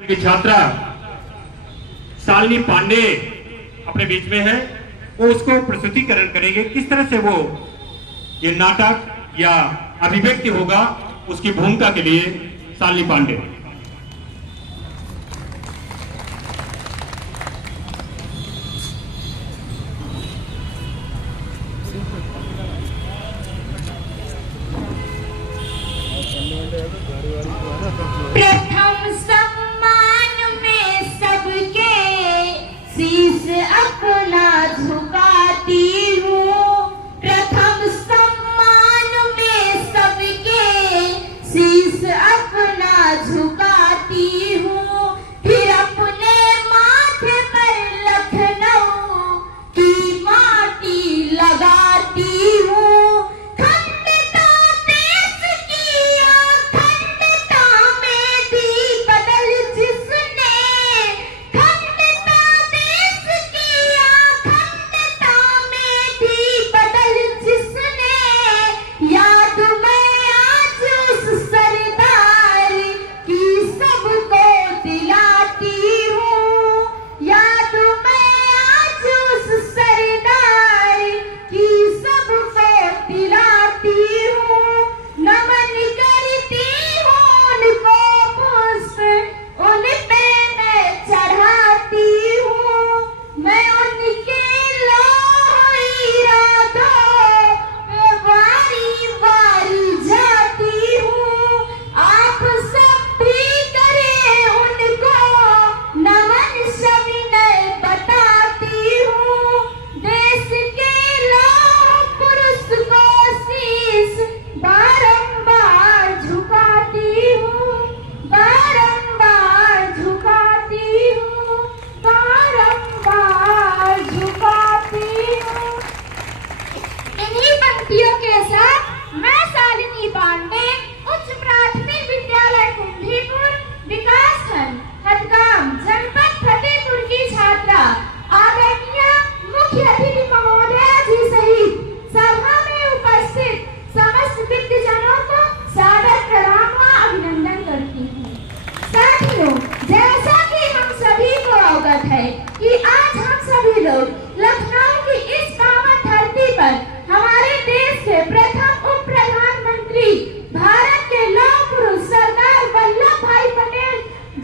की छात्रा शालिनी पांडे अपने बीच में है, वो उसको प्रस्तुतिकरण करेंगे। किस तरह से वो ये नाटक या अभिव्यक्ति होगा, उसकी भूमिका के लिए शालिनी पांडे। प्रथम सम्मान में सबके शीश अपना झुकाती हूँ। प्रथम सम्मान में सबके शीश अपना झुकाती हूँ। फिर अपने माथे पर लखनऊ की माटी लगाती हूँ। के साथ मैं शालिनी पांडे उच्च प्राथमिक विद्यालय कुंभीपुर विकासखंड हदगाम जनपद फतेहपुर की छात्रा आदरणीय मुख्य अतिथि महोदया जी सहित सभा में उपस्थित समस्त विद्याजनों को सादर प्रणाम व अभिनंदन करती हूँ। साथियों, जैसा कि हम सभी को अवगत है कि आज हम सभी लोग लखनऊ की इस पावन धरती पर हमारे देश के प्रथम उप प्रधानमंत्री भारत के लौह पुरुष सरदार वल्लभ भाई पटेल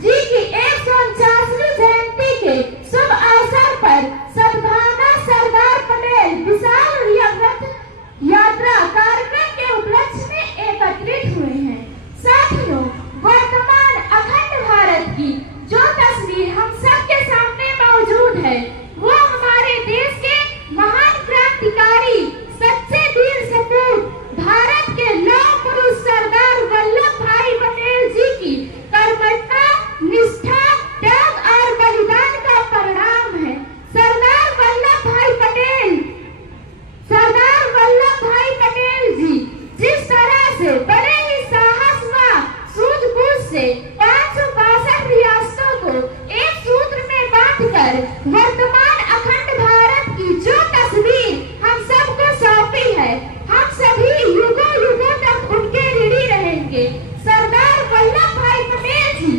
जी की 149वीं जयंती के शुभ अवसर पर सद्भावना सरदार पटेल विशाल रथ यात्रा कार्यक्रम के उपलक्ष्य में एकत्रित हुए हैं। साथियों, वर्तमान अखंड भारत की जो तस्वीर हम सबके सामने मौजूद है, वो हमारे देश के महान क्रांतिकारी सच्चे वीर सपूत भारत के लौह पुरुष सरदार वल्लभ भाई पटेल जी की कर्मठता, निष्ठा, त्याग और बलिदान का परिणाम है। सरदार वल्लभ भाई पटेल जी जिस तरह से बड़े ही साहस व सूझबूझ से 562 रियासतों को एक सूत्र में बांधकर वर्तमान अखंड भारत की जो तस्वीर हम सबको सौंपी है, हम सभी युगों युगों तक उनके ऋणी रहेंगे। सरदार वल्लभ भाई पटेल जी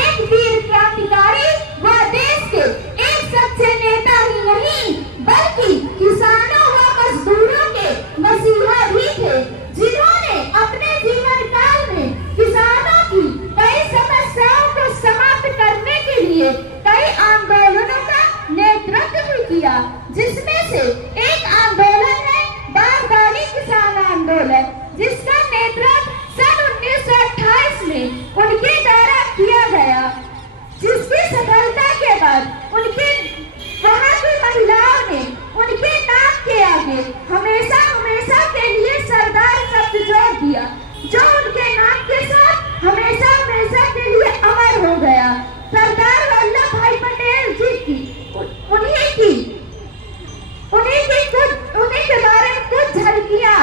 एक वीर क्रांतिकारी व देश के एक सच्चे नेता ही नहीं, बल्कि किसानों व मजदूरों के मसीहा भी थे, जिन्होंने अपने जीवन काल में किसानों की कई समस्याओं को समाप्त करने के लिए कई आंदोलनों का नेतृत्व भी किया, जिसमें से एक आंदोलन है बारदानी किसान आंदोलन, जिसका नेतृत्व सन 1928 में उनके द्वारा किया गया, जिसकी सफलता के बाद उनके वहां की महिलाओं ने उनके नाम के आगे हमेशा हमेशा के लिए सरदार शब्द जोड़ दिया, जो उनके नाम के साथ हमेशा हमेशा के लिए अमर हो गया। सरदार वल्लभ भाई पटेल जी की उन्हीं के बारे में कुछ झलकियां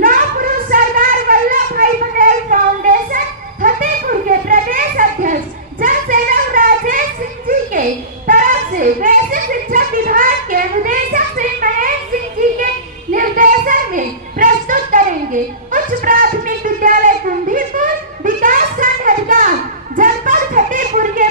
लौह पुरुष सरदार वल्लभ भाई पटेल फाउंडेशन फतेहपुर के प्रदेश अध्यक्ष जनसेवक राजेश सिंह जी के तरफ से वैसे शिक्षा विभाग के निदेशक श्री महेश सिंह जी के निर्देशन में प्रस्तुत करेंगे। उच्च प्राथमिक विद्यालय कुंभीपुर विकासखंड हदगाम जनपद फतेहपुर के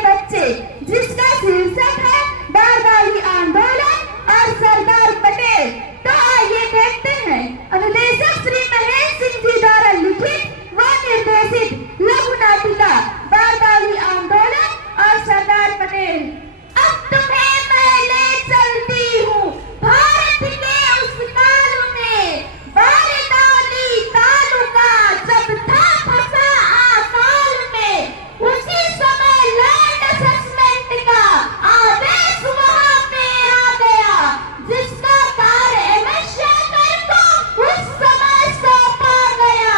जिसका शीर्षक है बारदानी आंदोलन और सरदार पटेल। तो आइए देखते हैं अनुदेशक श्री महेश सिंह जी द्वारा लिखित व निर्देशित लघु नाटिका बारदानी आंदोलन और सरदार पटेल। अब तुम्हें मैं ले चलती हूँ भारत के उस काल में, बारदानी तालुका जब था फंसा आकाल में, उसी समय लैंड असेसमेंट का आदेश वहाँ पे आ गया, जिसका कार्य एमएस शेखर को उस समय सौंपा गया।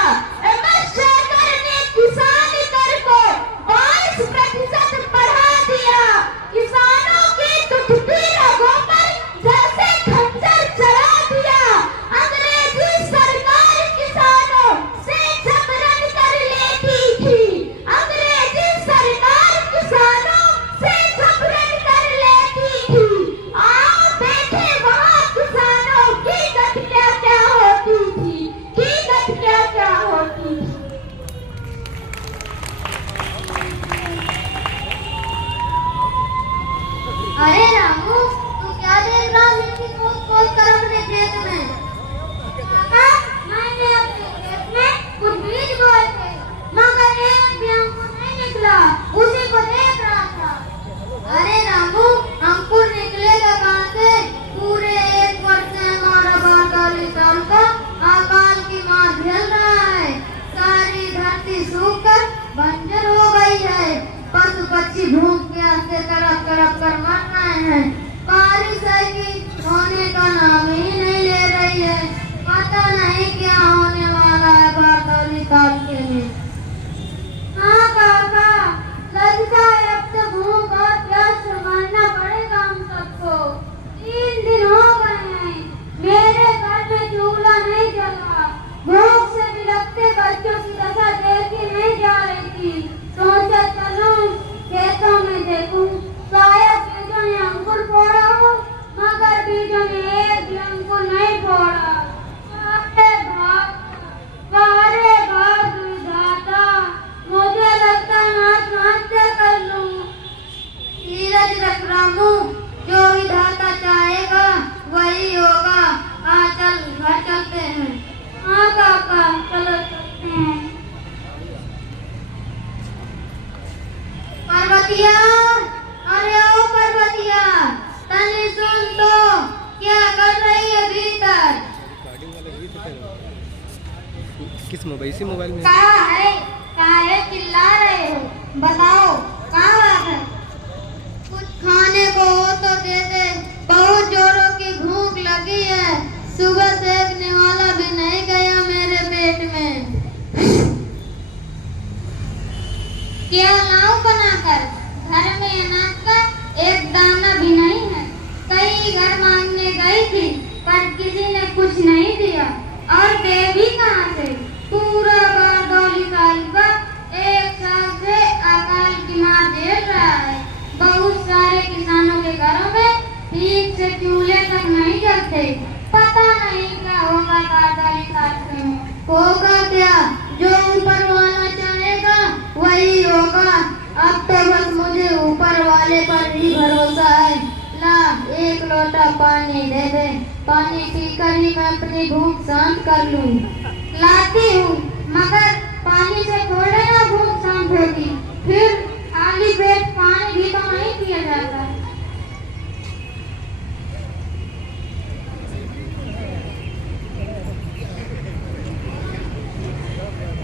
एमएस शेखर ने किसान कर को 22% बढ़ा दिया। किसानों की दुखती रगों पर जैसे खंजर चला दिया। अंग्रेजी सरकार किसानों से जबरन कर लेती थी। अंग्रेजी सरकार किसानों से जबरन कर लेती थी। आओ देखें वहाँ किसानों की गत क्या क्या होती थी, की गत क्या क्या होती थी। अरे रामू, तू क्या देख रहा है कि खोद कर अपने खेत में? काका, मैंने अपने खेत में कुछ बीज बोए थे, मगर एक भी अंकुर नहीं निकला, उसी को देख रहा था। अरे रामू, अंकुर निकलेगा कहाँ से? पूरे 1 वर्ष से हमारा बारदानी साल का अकाल की मार झेल रहा है। सारी धरती सूखकर बंजर हो गई है। पशु पक्षी भूख प्यास से तड़प तड़प कर मर रहे हैं। बारिश की होने का नाम ही नहीं ले रही है। पता नहीं क्या होने वाला है बारदानी साल के में। हाँ काका, लगता है अब तो भूख और प्यास से मरना पड़ेगा हम सबको। 3 दिन हो गए हैं, मेरे घर में चूल्हा नहीं जला। भूख से बिलखते बच्चों की दशा देखी नहीं जा रही थी। सोचा चलूं खेतों में देखूं, शायद बीजों ने अंकुर फोड़ा हो, मगर बीजों ने एक भी अंकुर नहीं फोड़ा। अरे बाप विधाता, मुझे लगता है आत्महत्या कर लूं। धीरज रख रामू, जो विधाता चाहेगा वही होगा। आ चल, घर चलते हैं। हाँ काका, चलो चलते हैं। पर्वतिया, अरे ओ पर्वतिया, तने सुन तो, क्या कर रही है भीतर? किस मोबाइल, इसी मोबाइल में? कहाँ है चिल्ला रहे हो? बताओ कहाँ बात है? कुछ खाने को हो तो दे दे, बहुत जोरों की भूख लगी है। सुबह सेकने वाला भी नहीं गया मेरे पेट में। क्या लाऊं बनाकर? घर में अनाज का एक दाना भी नहीं है। कई घर मांगने गई थी, पर किसी ने कुछ नहीं दिया। और दे भी कहाँ से? पूरा बारदानी साल का 1 साल से अकाल की मार झेल रहा है। बहुत सारे किसानों के घरों में ठीक से चूल्हे तक नहीं जलते। पता नहीं क्या होगा बारदानी साल में। होगा क्या? जो ऊपर वाला चाहेगा वही होगा। अब तो बस मुझे ऊपर वाले पर ही भरोसा है। ला, 1 लोटा पानी दे दे, पानी पीकर ही मैं अपनी भूख शांत कर लूं। लाती हूँ, मगर पानी से थोड़े ना भूख शांत होगी। फिर खाली पेट पानी भी तो नहीं पिया जाता।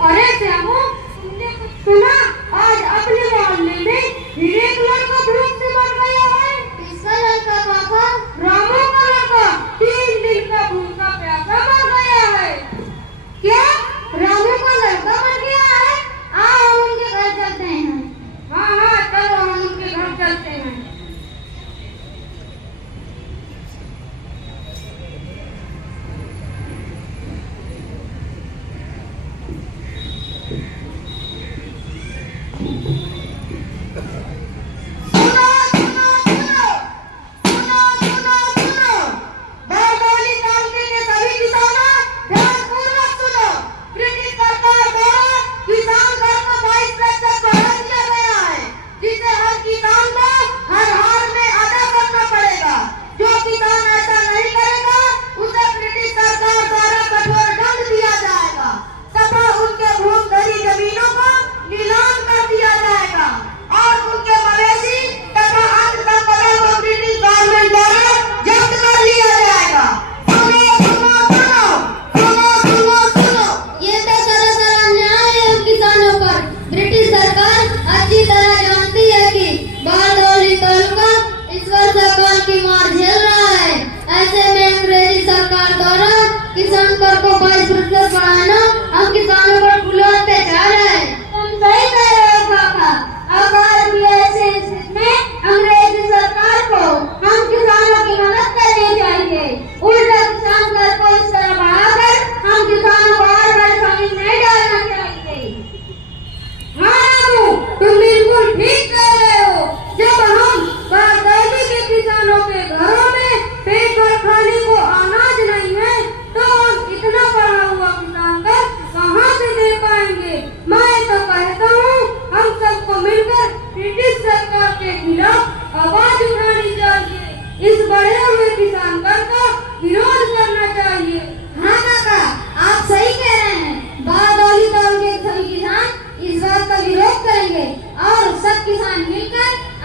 अरे श्यामू, तुमने कुछ सुना? आज अपने मोहल्ले में एक लड़का भूख से मर गया है। किसका लड़का पापा? रामू का लड़का 3 दिन का भूखा प्यासा मर गया है। क्या? रामू का लड़का मर गया है? आओ उनके घर चलते हैं। हाँ हाँ, चलो हम उनके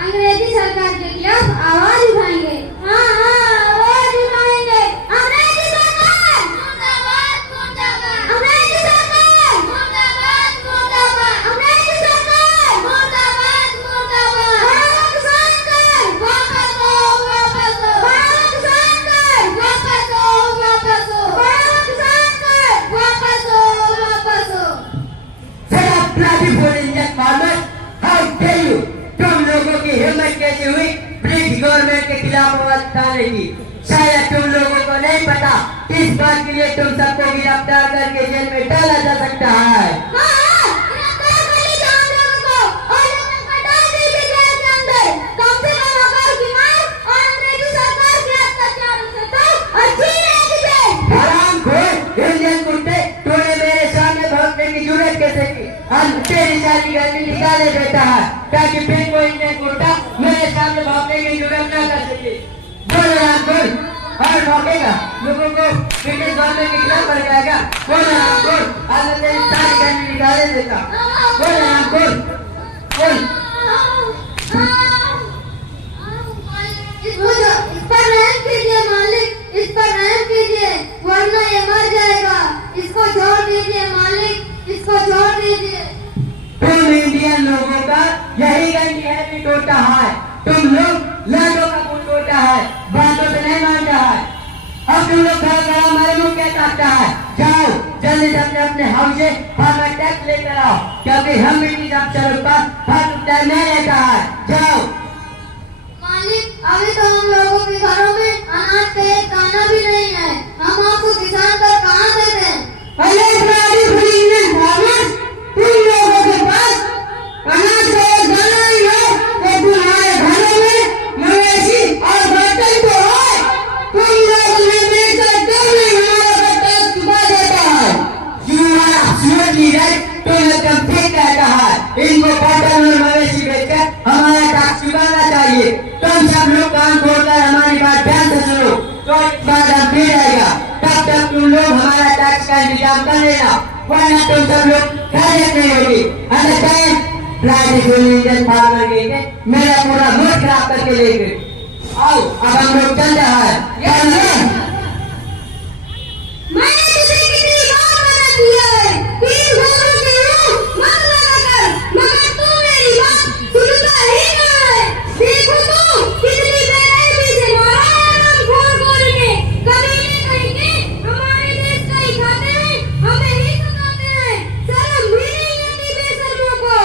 अंग्रेजी सरकार के खिलाफ आवाज उठाएंगे। हाँ हाँ, आवाज उठाएंगे। अंग्रेजी सरकार मुर्दाबाद मुर्दाबाद, अंग्रेजी सरकार मुर्दाबाद मुर्दाबाद, अंग्रेजी सरकार मुर्दाबाद मुर्दाबाद। भारत सरकार वापस आओ वापस आओ, भारत सरकार वापस आओ वापस आओ, भारत सरकार वापस आओ वापस आओ। Shut up, bloody fool Indian farmers! How dare you! तुम लोगों की हिम्मत कैसे हुई ब्रिटिश गवर्नमेंट के खिलाफ आवाज उठाने की? शायद तुम लोगों को नहीं पता इस बात के लिए तुम सबको गिरफ्तार करके जेल में डाला जा सकता है। हाँ, गिरफ्तार कर लीजिए हम लोगों को और लोगों को डाल दीजिए जेल के अंदर। कम से कम अगर बीमार और अंग्रेजी सरकार के अत्याचारों से तो अच्छी रहेगी जेल। हरामखोर इंडियन कुत्ते, तूने मेरे सामने भौंकने की जुर्रत कैसे की? हम तेरी सारी गर्मी निकाले देता है ताकि फिर कोई इंडियन कुत्ता मेरे सामने भौंकने की जुर्रत न कर सके। बोल हरामखोर, और भौंकेगा लोगों को ब्रिटिश गवर्नमेंट के खिलाफ बढ़ जाएगा। बोल हरामखोर, आज मैं तेरी सारी गर्मी निकाले देता। बोल हरामखोर, बोल। इस पर रहम कीजिए मालिक, इस पर रहम कीजिए वरना ये मर जाएगा। इसको छोड़ दीजिए मालिक, इसको छोड़ दीजिए। तुम इंडियन लोगों का यही गंदी हैबिट होता है। तुम लोग लाडों का खून होता है, बातों से नहीं मानता है। अब तुम लोग खड़ा खड़ा हमारे मुंह क्या काटता है? जाओ जल्दी से अपने अपने हाउस से फार्मर टैक्स लेकर आओ, क्योंकि हम ब्रिटिश अफसरों का फालतू टाइम नहीं रहता है। जाओ। मालिक अभी तो हम लोगों के घरों में अनाज का एक दाना भी नहीं है, हम आपको किसान कर कहाँ से दें? अरे ब्लडी फुल इंडियन फार्मर्स, तुम लोगों के पास अनाज का एक दाना ही हो तो तुम्हारे घरों में मवेशी और बर्तन तो है। तुम लोग हमेशा क्यों नहीं हमारा टैक्स चुका देता है? तुम्हारा absolutely right, तुम एकदम ठीक कहता है। इनको बर्तन और मवेशी बेचकर हमारा टैक्स चुकाना चाहिए। तुम सब लोग कान खोलकर हमारी बात ध्यान से सुनो, तो एक बात हम फिर आएगा। तब तक तुम लोग हमारा टैक्स का इंतजाम कर लेना, वरना तुम सब लोग खैरियत नहीं होगी। Understand? Bloody fool Indian farmer के मेरा पूरा मूड खराब करके ले गए। आओ अब हम लोग चल रहा है। मैंने तुझे कितनी बार मना किया है, 3 घरों के रूप मत लगाकर, मगर तू मेरी बात सुनता ही नहीं है। देखो तो कितनी बेरहमी से मारा है हम घोर के। कमीने कहीं के हमारे देश का ही खाते हैं, हमें ही सताते हैं। शर्म भी नहीं आती बेशर्मों को।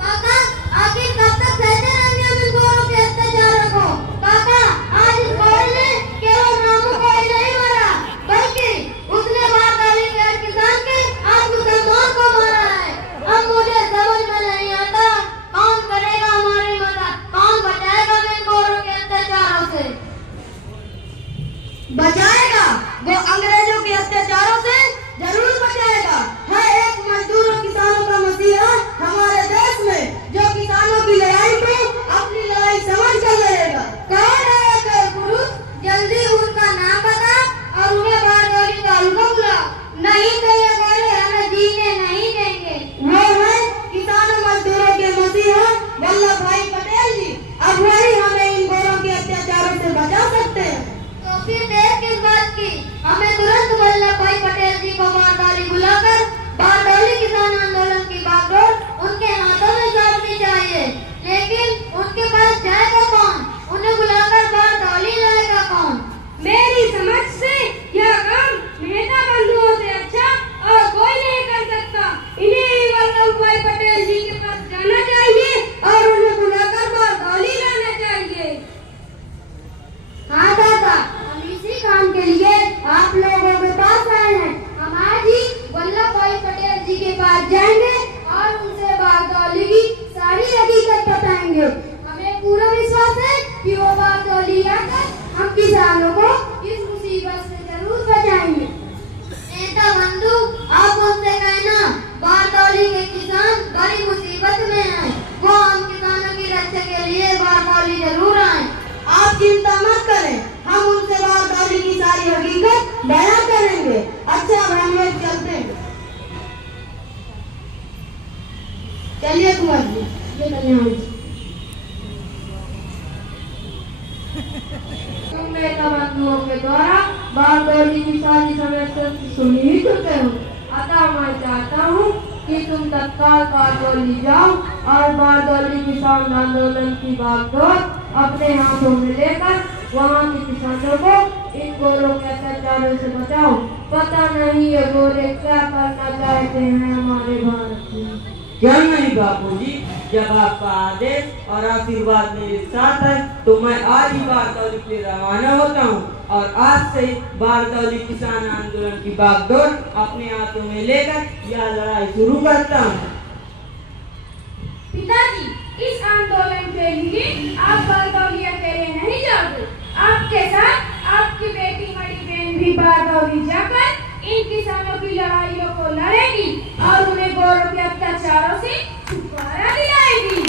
काका आखिर कब तक सहते रहेंगे हम इन घोरों के अत्याचारों को? काका आज इस घोर ने केवल नामों को ही नहीं मारा, बल्कि उसने बारदारी के हर किसान के आत्मसम्मान को मारा है। अब मुझे समझ में नहीं आता कौन करेगा हमारी मदद, कौन बचाएगा इन घोरों के अत्याचारों से? बचाएगा वो अंग्रेजों के अत्याचारों से जरूर बचाएगा। है एक मजदूर और किसानों का मसीहा हमारे देश में, जो किसानों की लड़ाई को अपनी लड़ाई समझ कर लड़ेगा। कौन है ये पुरुष? जल्दी उनका नाम बता और उन्हें बारदारी का हुक्म ला, नहीं तो ये गोरे हमें जीने नहीं देंगे। वो है किसानों मजदूरों के मसीहा वल्लभ भाई पटेल जी। अब वही हमें इन गोरों के अत्याचारों से बचा सकते हैं। तो फिर देर किस बात की? हमें तुरंत वल्लभ भाई पटेल जी को बारदारी बुलाकर बारदारी किसान आंदोलन की बागडोर उनके हाथों में सौंपनी चाहिए। लेकिन उनके पास जाएगा कौन? उन्हें बुलाकर बारदारी लाएगा कौन? मेरी समझ से यह काम मेहता बंधुओं से अच्छा और कोई नहीं कर सकता। इन्हें ही वल्लभ भाई पटेल जी के पास जाना चाहिए और उन्हें बुलाकर बारदारी लाना चाहिए। हाँ दादा, हम इसी काम के लिए आप लोगों के पास आए हैं। हम आज ही वल्लभ भाई पटेल जी के पास जाएंगे और उनसे बारदारी की सारी हकीकत बताएंगे। हमें पूरा विश्वास है कि वो बारदारी लाकर हम किसानों को इस मुसीबत से जरूर बचाएंगे। नेता बंधु, आप उनसे कहना बारदारी के किसान बड़ी मुसीबत में हैं, वो हम किसानों की रक्षा के लिए बारदारी जरूर आए। आप चिंता मत करें, हम उनसे बारदारी की सारी हकीकत बयां करेंगे। अच्छा अब हम लोग चलते हैं। चलिए कुंवर जी, ये कल्याण जी। के द्वारा बारदौली की सारी समस्या सुन ही चुके हो। अतः मैं चाहता हूँ कि तुम तत्काल बारदौली जाओ और बारदौली किसान आंदोलन की बागडोर अपने हाथों में लेकर वहाँ के किसानों को इन गोरों के अत्याचारों से बचाओ। पता नहीं ये गोरे क्या करना चाहते हैं हमारे भारत में। क्यों नहीं बापूजी, जब आपका आदेश और आशीर्वाद मेरे साथ है तो मैं आज ही बारदौली के लिए रवाना होता हूँ और आज से बारदौली किसान आंदोलन की बागडोर अपने हाथों में लेकर यह लड़ाई शुरू करता हूँ। पिताजी, इस आंदोलन के लिए आप बारदौली अकेले नहीं जाओगे। आपके साथ आपकी बेटी बड़ी बहन भी बारदौली जाकर इन किसानों की लड़ाइयों को लड़ेगी और उन्हें गौरव के अत्याचारों से छुटकारा दिलाएगी।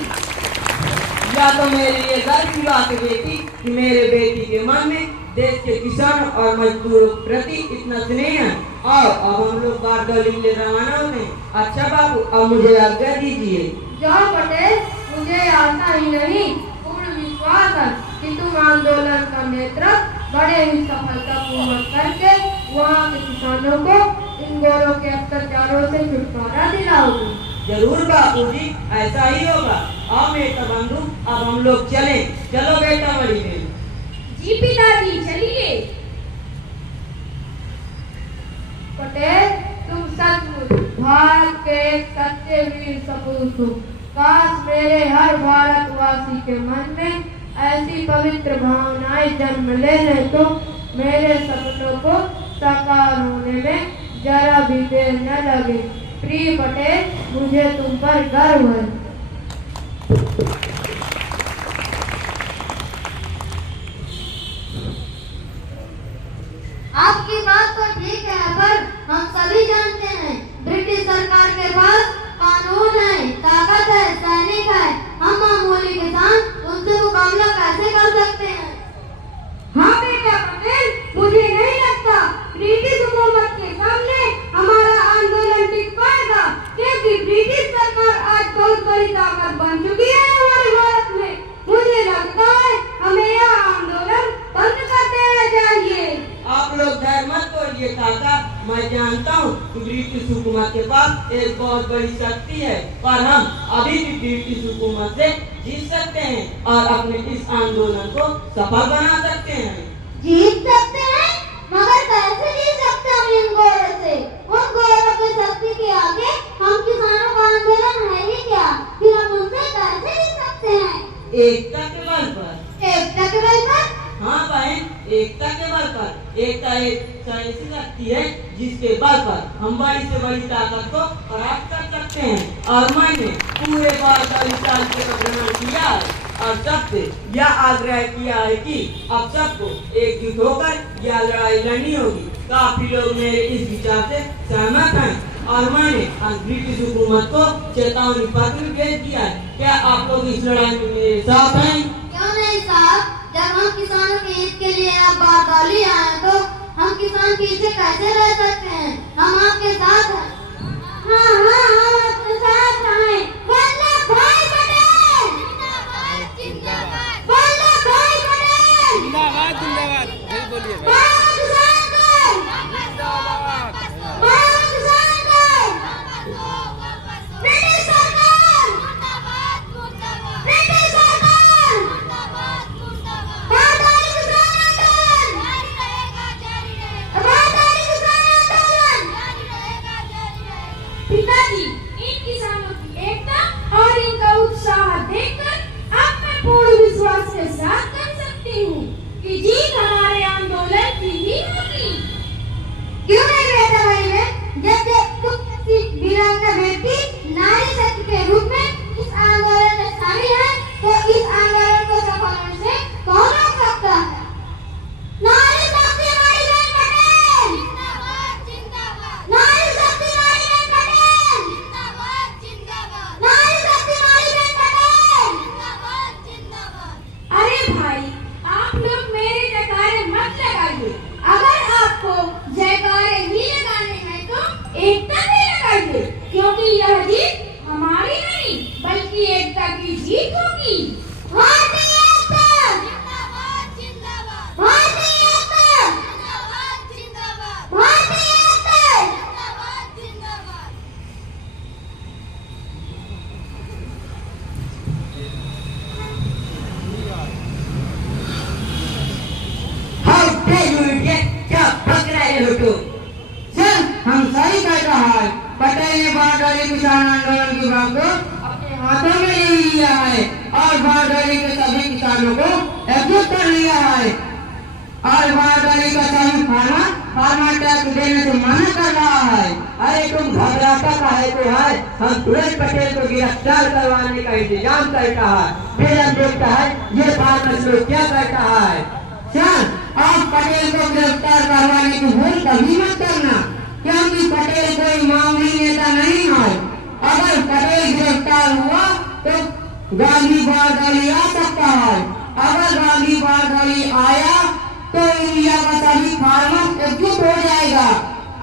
या तो मेरे लिए गर्व की बात है बेटी कि मेरे बेटी के मन में देश के किसानों और मजदूरों के प्रति इतना स्नेह है। और अब हम लोग बारदौली के लिए रवाना होते हैं। अच्छा बाबू, अब मुझे आज्ञा दीजिए। जाओ पटेल, मुझे आशा ही नहीं पूर्ण विश्वास है कि तुम आंदोलन का नेतृत्व बड़े ही सफलतापूर्वक करके वहाँ के किसानों को इन गोरों के अत्याचारों से छुटकारा दिलाओगे। जरूर बापूजी, ऐसा ही होगा। आओ बेटा बंधु, अब हम लोग चलें। चलो बेटा बड़ी बहन। जी पिताजी, चलिए। पटेल, तुम सचमुच भारत के एक सच्चे वीर सपूत हो। काश मेरे हर भारतवासी के मन में ऐसी पवित्र भावनाएं जन्म ले लें तो मेरे सपनों को साकार होने में जरा भी देर न लगे। प्रिय पटेल, मुझे तुम पर गर्व है। आपकी बात तो ठीक है, पर हम सभी जानते हैं ब्रिटिश सरकार के पास कानून है, ताकत है, सैनिक है। हम मामूली किसान उनसे मुकाबला कैसे कर सकते हैं? हाँ बेटा पटेल, मुझे नहीं लगता ब्रिटिश हुकूमत के सामने हमारा आंदोलन टिक पाएगा, क्योंकि ब्रिटिश सरकार आज बहुत बड़ी ताकत बन चुकी है हमारे भारत में। मुझे लगता है हमें यह आंदोलन बंद कर देना चाहिए। आप लोग डर मत तोड़िए काका, मैं जानता हूँ कि ब्रिटिश हुकूमत के पास एक बहुत बड़ी शक्ति है, पर हम अभी भी ब्रिटिश हुकूमत से जीत सकते हैं और अपने इस आंदोलन को सफल बना सकते हैं। जीत सकते हैं? मगर कैसे जीत सकते हैं हम इन गोरों से? उन गोरों की शक्ति के आगे हम किसानों का आंदोलन है ही क्या? फिर हम उनसे कैसे जीत सकते हैं? एकता के बल पर। एकता के बल पर? हाँ बहन, एकता के बल पर। एकता एक ऐसी शक्ति है जिसके बल पर हम बड़ी से बड़ी ताकत को प्राप्त कर सकते हैं। और मैंने पूरे 42 साल के भ्रमण किया और सबसे यह आग्रह किया है कि अब सबको एकजुट होकर यह लड़ाई लड़नी होगी। काफी लोग मेरे इस विचार से सहमत हैं और मैंने ब्रिटिश हुकूमत को चेतावनी पत्र भेज दिया है। क्या आप लोग इस लड़ाई में मेरे साथ हैं? क्यों नहीं साहब, जब हम किसानों के हित के लिए अब बारदौली आए तो हम किसान पीछे कैसे रह सकते हैं? हम आपके साथ हैं। हाँ हाँ, हम आपके साथ हैं। वल्लभ भाई पटेल जिंदाबाद, जिंदाबाद। वल्लभ भाई पटेल जिंदाबाद जिंदाबाद। फिर बोलिए भाई। भारत किसान को जिंदाबाद। भारत किसान को ब्रिटिश सरकार ब्रिटिश सरकार बारदौली किसान आंदोलन बारदौली किसान आंदोलन। पिताजी, इन किसानों की एकता और इनका उत्साह देखकर अब मैं पूर्ण विश्वास के साथ कह सकती हूँ कि जीत हमारे आंदोलन की ही होगी। क्यों नहीं बेटा भाई में, जब तुम किसी वीरांगना व्यक्ति नारी शक्ति के रूप में इस आंदोलन में शामिल है तो इस आंदोलन को सफल होने से कौन रोक सकता है? नारी शक्ति माई बहन पटेल जिंदाबाद, जिंदाबाद। नारी शक्ति माई बहन पटेल जिंदाबाद, जिंदाबाद। नारी शक्ति माई बहन पटेल जिंदाबाद, जिंदाबाद। अरे भाई, बारडोली किसान आंदोलन की बागडोर अपने हाथों में ले लिया है और बारडोली के सभी किसानों को एकजुट कर लिया है और बारडोली का सभी फार्मर टैक्स देने से मना कर रहा है। अरे तुम घबराता काहे को है? हम तुरंत पटेल को गिरफ्तार करवाने का इंतजाम करता है। फिर हम देखता है ये फार्मर लोग क्या करता है। सर आप पटेल को गिरफ्तार करवाने की भूल कभी मत करना, क्योंकि पटेल कोई मामूली नेता नहीं है। अगर पटेल गिरफ्तार हुआ तो गांधी बारडोली आ सकता है। अगर गांधी बारडोली आया तो इंडिया का सभी फार्मर एकजुट हो जाएगा।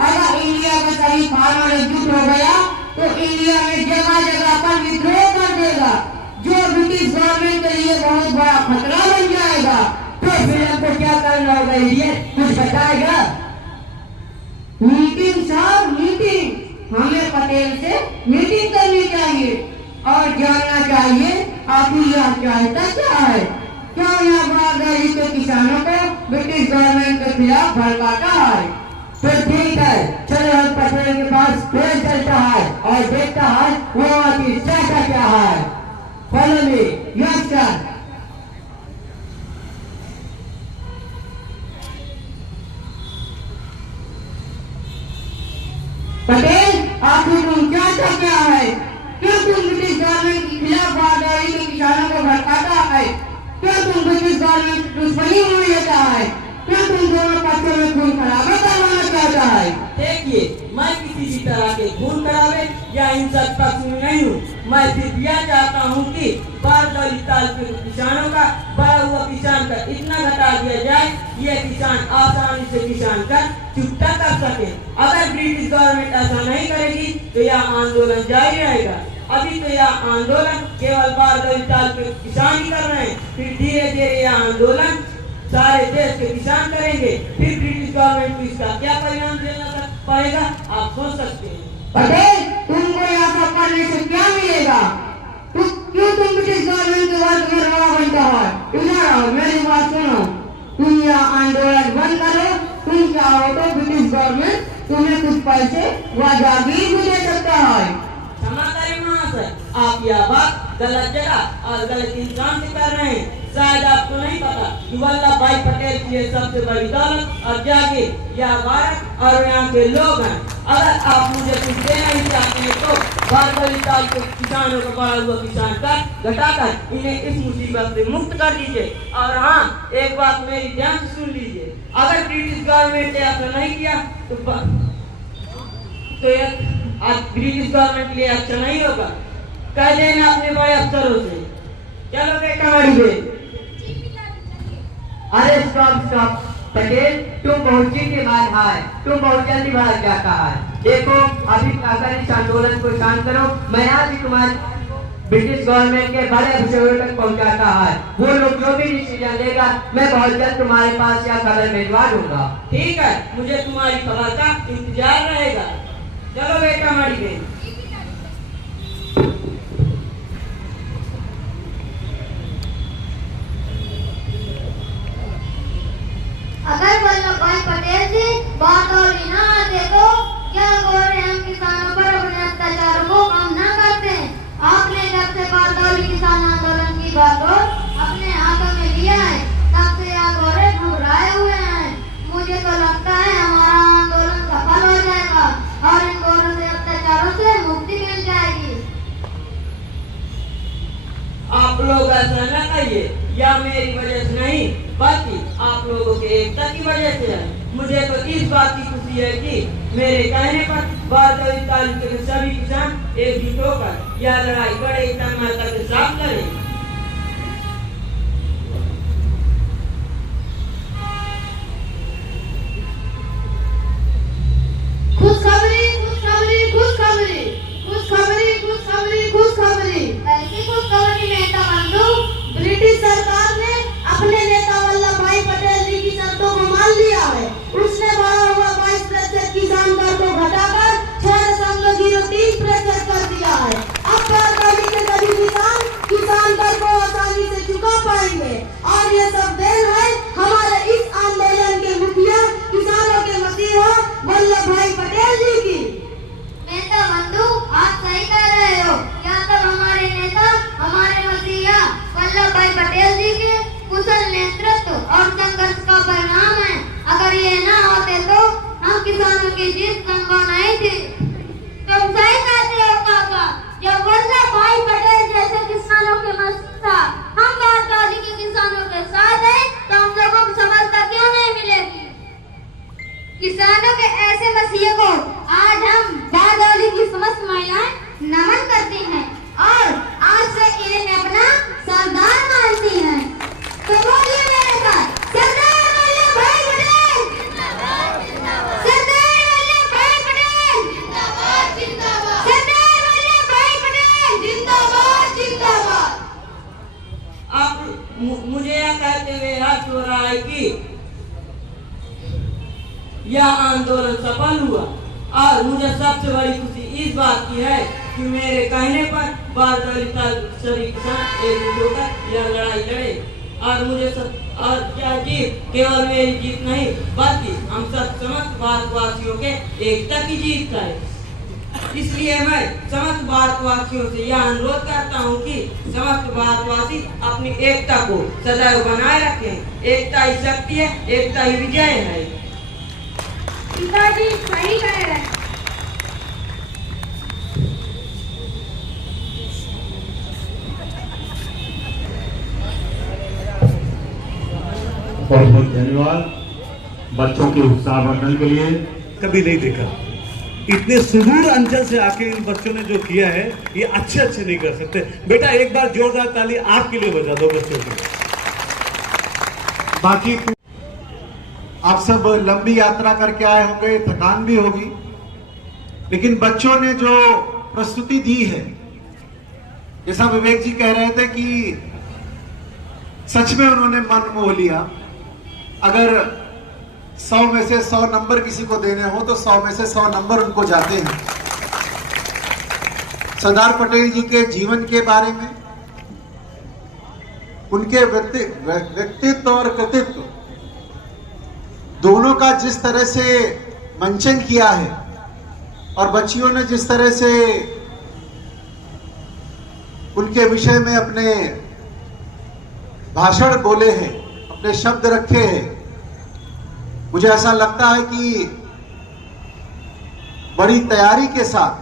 अगर इंडिया का सभी फार्मर एकजुट हो गया तो इंडिया में जगह जगह पर विद्रोह कर देगा, जो ब्रिटिश गवर्नमेंट के लिए बहुत बड़ा खतरा बन जाएगा। तो फिर हमको क्या करना होगा? ये कुछ बताएगा? Meeting sir, meeting. हमें पटेल से मीटिंग करनी चाहिए और जानना चाहिए आखिर यह चाहता क्या है। क्या यह बारडोली के किसानों को ब्रिटिश गवर्नमेंट के खिलाफ भड़काता है। तो ठीक है, चलो हम पटेल के पास फिर चलता है और देखता है वो की चाहता क्या है। Follow me. Yes sir. Patel आखिर तुम चाहता क्या है? क्यों तुम ब्रिटिश गवर्नमेंट के खिलाफ बारडोली के किसानों को भड़काता है? क्यों तुम ब्रिटिश गवर्नमेंट दुश्मनी में लेता है? क्यों तुम दोनों पक्षों में खून खराबा करवाना चाहता है? देखिए, मैं किसी भी तरह के खून खराबे या हिंसक पक्ष में नहीं हूँ। मैं सिर्फ यह चाहता हूँ कि बारडोली तालुके के किसानों का बड़ा हुआ किसान का इतना घटा दिया जाए ये किसान आसानी से किसान का चुकता कर सके। अगर ब्रिटिश गवर्नमेंट ऐसा नहीं करेगी तो यह आंदोलन जारी रहेगा। अभी तो यह आंदोलन केवल बारडोली तालुके के किसान ही कर रहे हैं, फिर धीरे धीरे यह आंदोलन सारे देश के किसान करेंगे। फिर ब्रिटिश गवर्नमेंट को इसका क्या परिणाम देना पड़ेगा आप सोच सकते हैं। पटेल तुमको यहाँ पर करने से क्या मिलेगा? क्यों तुम ब्रिटिश गवर्नमेंट के वर्ग में रवा बनता है? इधर आओ, मेरी बात सुनो। तुम यह आंदोलन बंद करो। तुम चाहो तो ब्रिटिश गवर्नमेंट तुम्हें कुछ पैसे व जागीर भी दे सकता है। क्षमा करें महाशय, आप यह बात गलत जगह और गलत इंसान से कर रहे हैं। शायद आपको नहीं पता कि वल्लभ भाई पटेल की ये सबसे बड़ी दौलत और जागीर यह भारत और यहाँ के लोग हैं। अगर आप मुझे कुछ देना ही चाहते हैं तो बारडोली तालुके के किसानों को बड़ा हुआ किसान कर घटाकर इन्हें इस मुसीबत से मुक्त कर दीजिए। और हाँ, एक बात मेरी ध्यान से सुन लीजिए, अगर ब्रिटिश गवर्नमेंट ने ऐसा नहीं किया तो आज ब्रिटिश गवर्नमेंट के लिए अच्छा नहीं होगा। कह देना अपने बड़े अफसरों से। चलो बेटा हमारी बेट। अरे स्टॉप पटेल, तुम पहुंची के बाद आए, तुम बहुत जल्दी भाग जाता है। देखो अभी अगर इस आंदोलन को शांत करो, मैं आज ही तुम्हारे ब्रिटिश गवर्नमेंट के बड़े अफसरों तक पहुंचाता है। वो लोग जो भी डिसीजन लेगा मैं बहुत जल्द तुम्हारे पास यह खबर भिजवा दूंगा। ठीक है, मुझे तुम्हारी खबर का इंतजार रहेगा। चलो बेटा हमारी बेट। अगर वल्लभ भाई पटेल जी बारडोली न आते तो क्या गोरे हम किसानों पर अपने अत्याचारों को कम न करते। आपने जब से बारडोली किसान आंदोलन की बागडोर अपने हाथों में लिया है तब से यह गोरे घबराए हुए हैं। मुझे तो लगता है हमारा आंदोलन सफल हो जाएगा और इन गोरों से अत्याचारों से मुक्ति मिल जाएगी। आप लोग ऐसा न कहिए, यह मेरी वजह से नहीं बल्कि आप लोगों के एकता की वजह से है। मुझे तो इस बात की खुशी है कि मेरे कहने पर बारडोली तालुके के सभी किसान एकजुट होकर यह लड़ाई बड़े तन्मयता के साथ लड़ेंगे। खुशखबरी खुशखबरी खुशखबरी खुशखबरी खुशखबरी खुशखबरी। ऐसी खुशखबरी नेता बंधु। ब्रिटिश सरकार ने अपने नेता वल्लभ भाई पटेल जी की शर्तों को मान लिया है। उसने बढ़ा हुआ 22% किसान कर को घटाकर 6.03% कर दिया है। अब बारडोली के सभी किसान कर को आसानी से चुका पाएंगे और ये सब देन है हमारे इस आंदोलन के मुखिया किसानों के मसीहा वल्लभ भाई पटेल जी की। नेता बंधु, आज किसानों की जीत संभव नहीं थी। तुम सही कहते हो काका, जब वल्लभ भाई पटेल जैसे किसानों के मसीहा हम बारडोली के किसानों के साथ हैं, तो हम लोगों को सफलता क्यों नहीं मिलेगी? किसानों के ऐसे मसीहे को आज हम बारडोली की समस्त महिलाएं नमन करती हैं और आज से इन्हें अपना सरदार मानती हैं। तो बोलिए मेरे साथ, सरदार वल्लभ भाई पटेल जिंदाबाद जिंदाबाद, सरदार वल्लभ भाई पटेल जिंदाबाद जिंदाबाद, सरदार वल्लभ भाई पटेल जिंदाबाद जिंदाबाद। अब मुझे यह कहते हुए हर्ष हो रहा है कि यह आंदोलन सफल हुआ और मुझे सबसे बड़ी खुशी इस बात की है कि मेरे कहने पर बारडोली सभी किसान एकजुट होकर यह लड़ाई लड़े और और क्या जीत केवल मेरी जीत नहीं बल्कि हम सब समस्त भारतवासियों के एकता की जीत का है। इसलिए मैं समस्त भारतवासियों से यह अनुरोध करता हूँ कि समस्त भारतवासी अपनी एकता को सदैव बनाए रखें। एकता ही शक्ति है, एकता ही विजय है। पिताजी सही कह रहे हैं। बहुत बहुत धन्यवाद बच्चों के उत्साहवर्धन के लिए। कभी नहीं देखा, इतने सुदूर अंचल से आके इन बच्चों ने जो किया है ये अच्छे नहीं कर सकते। बेटा एक बार जोरदार ताली आपके लिए बजा दो बच्चों की। बाकी आप सब लंबी यात्रा करके आए होंगे, थकान भी होगी, लेकिन बच्चों ने जो प्रस्तुति दी है, जैसा विवेक जी कह रहे थे कि सच में उन्होंने मन मोह लिया। अगर 100 में से 100 नंबर किसी को देने हो तो 100 में से 100 नंबर उनको जाते हैं। सरदार पटेल जी के जीवन के बारे में, उनके व्यक्तित्व और कृतित्व दोनों का जिस तरह से मंचन किया है और बच्चियों ने जिस तरह से उनके विषय में अपने भाषण बोले हैं, अपने शब्द रखे हैं, मुझे ऐसा लगता है कि बड़ी तैयारी के साथ,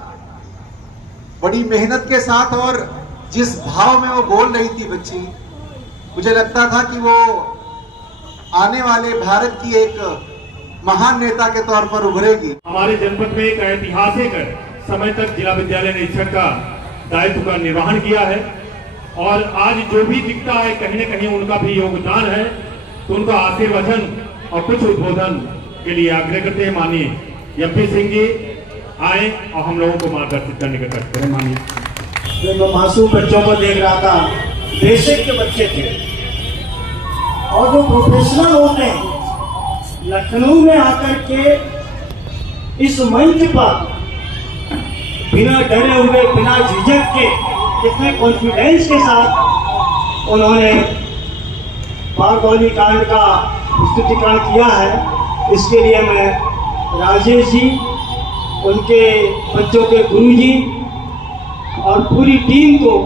बड़ी मेहनत के साथ और जिस भाव में वो बोल रही थी बच्ची, मुझे लगता था कि वो आने वाले भारत की एक महान नेता के तौर पर उभरेगी। हमारे जनपद में एक ऐतिहासिक समय तक जिला विद्यालय निरीक्षक का दायित्व का निर्वहन किया है और आज जो भी दिखता है कहीं न कहीं उनका भी योगदान है। तो उनका आशीर्वचन और कुछ उद्बोधन के लिए आग्रह करते हैं। माननीय MP सिंह जी आए और हम लोगों को मार्गदर्शित करने का कष्ट करें। माननीय। मैं मासूम बच्चों को देख रहा था, बेसिक के बच्चे थे और जो प्रोफेशनल होते हैं, लखनऊ में आकर के इस मंच पर बिना डरे हुए, बिना झिझक के, इतने कॉन्फिडेंस के साथ उन्होंने बारडोली कांड का प्रस्तुतिकरण किया है। इसके लिए मैं राजेश जी, उनके बच्चों के गुरुजी और पूरी टीम को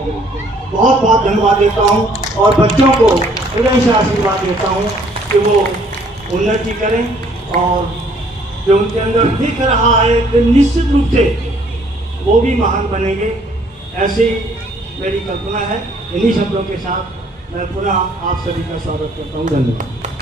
बहुत बहुत धन्यवाद देता हूं और बच्चों को हृदय से आशीर्वाद देता हूं कि वो उन्नति करें और जो उनके अंदर दिख रहा है कि निश्चित रूप से वो भी महान बनेंगे, ऐसी मेरी कल्पना है। इन्हीं शब्दों के साथ मैं पुनः आप सभी का स्वागत करता हूं। धन्यवाद।